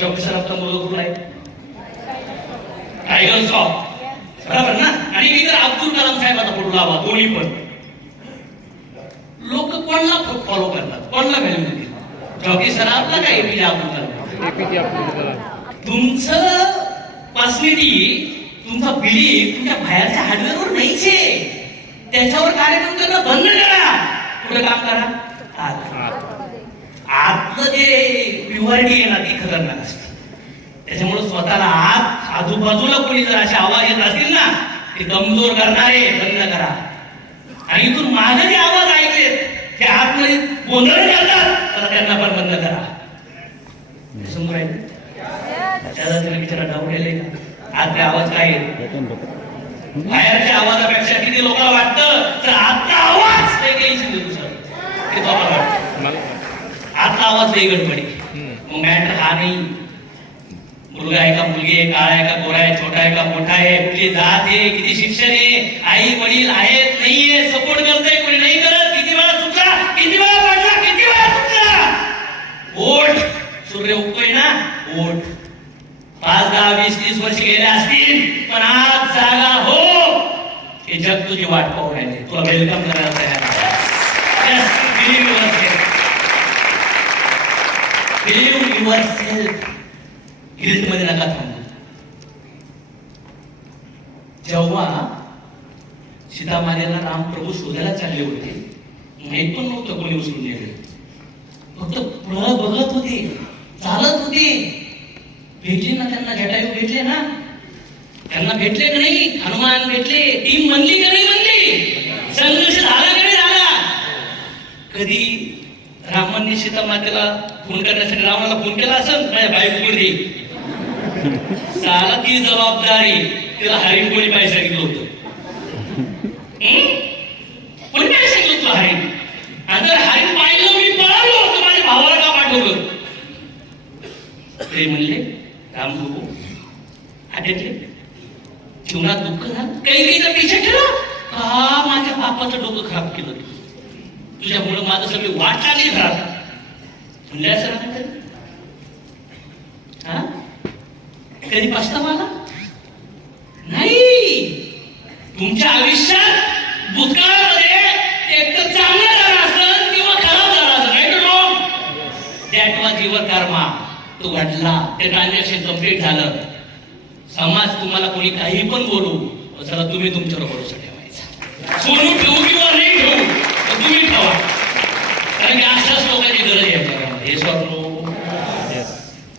Doctor सराफचा मुलगा कुठला आहे? टायगर श्रॉफ, बरोबर ना? आणि इतर अब्दुल कलाम साहेबाचा फोटो लावा, दोन्ही पण. लोक कोणला फॉलो करतात, कोणला व्हॅल्यू देतात? डॉक्टर सराफला का एपीजे अब्दुल कलाम? तुमचं पर्सनॅलिटी, तुमचा बिलीफ तुमच्या बाहेरच्या हार्डवेअरवर नाहीच आहे. त्याच्यावर कार्यक्रम करणं बंद करा, पुढे काम करा. आतलं जे प्युअरिटी आहे ना ती खतरनाक असते. त्याच्यामुळे स्वतःला आजूबाजूला कोणी जर असे आवाज येत असतील ना ते कमजोर करणारे बंद करा. आणि इथून मागे जे आवाज ऐकले ते आतमध्ये गोंधळ करतात तर त्यांना पण बंद करा. समोर आहे त्याला तिला विचारा डावलेले आतले आवाज काय आहेत? बाहेरच्या आवाजापेक्षा किती लोकांना वाटतं तर आतला आवाज वेगळी दुसरं ते तुम्हाला वाटतं. आतला आवाज लई गडबडी. मग मॅटर हा नाही मुलगा आहे का मुलगी आहे, काळा आहे का गोरा आहे, छोटा आहे का मोठा आहे, कुठली जात आहे, किती शिक्षण आहे, आई वडील आहेत नाहीये, सपोर्ट करतोय कोणी नाही करत, किती वेळा चुकला, किती वेळा पडला, किती वेळा चुकला. वोट सूर्य उगतोय ना, वोट 5, 10, 20, 30 वर्ष गेले असतील पण आज जागा हो. हे जग तुझी वाट पाहून राहिले, तुला वेलकम करायला तयार आहे. Believe yourself. गिल्ट मध्ये नका थांबू. जेव्हा सीतामातेला राम प्रभू शोधायला चालले होते माहित पण नव्हतं कोणी उचलून नेले, फक्त पुढं बघत होते, चालत होते. भेटले ना त्यांना, जटायू भेटले ना, त्यांना भेटले का नाही? हनुमान भेटले. टीम बनली का नाही बनली? संघर्ष झाला का नाही झाला? कधी रामांनी सीतामातेला फोन करण्यासाठी रावणाला फोन केला असेल माझ्या बायकोकडे साला ती जबाबदारी तिला हरिण कोणी पाहिजे सांगितलं होतं? कोणी काय सांगितलं तुला हरिण? आणि जर हरिण पाहिलं मी पळालो तर माझ्या भावाला का पाठवलं? ते म्हणले राम बघू आठवले जीवनात दुःख झालं, कैकेयीचा पिछा केला का माझ्या बापाचं डोकं खराब केलं तुझ्यामुळे, माझं सगळी वाट लागली खराब म्हणजे असं ना हा कधी पस्तावा आला नाही? तुमच्या आयुष्यात भूतकाळामध्ये एकतर चांगलं झालं असेल किंवा खराब झालं असेल, राईट और रॉंग? दॅट वॉज युअर कर्मा. तो घडला, ते ट्रान्झॅक्शन कम्प्लीट झालं. समाज तुम्हाला कोणी काही पण बोलू चला तुम्ही तुमच्यावर भरोसा ठेवायचा. सोनू ठेवू किंवा नाही ठेवू तुम्ही ठेवा, कारण की अशाच लोकांची गरज आहे जगामध्ये. हे स्वप्न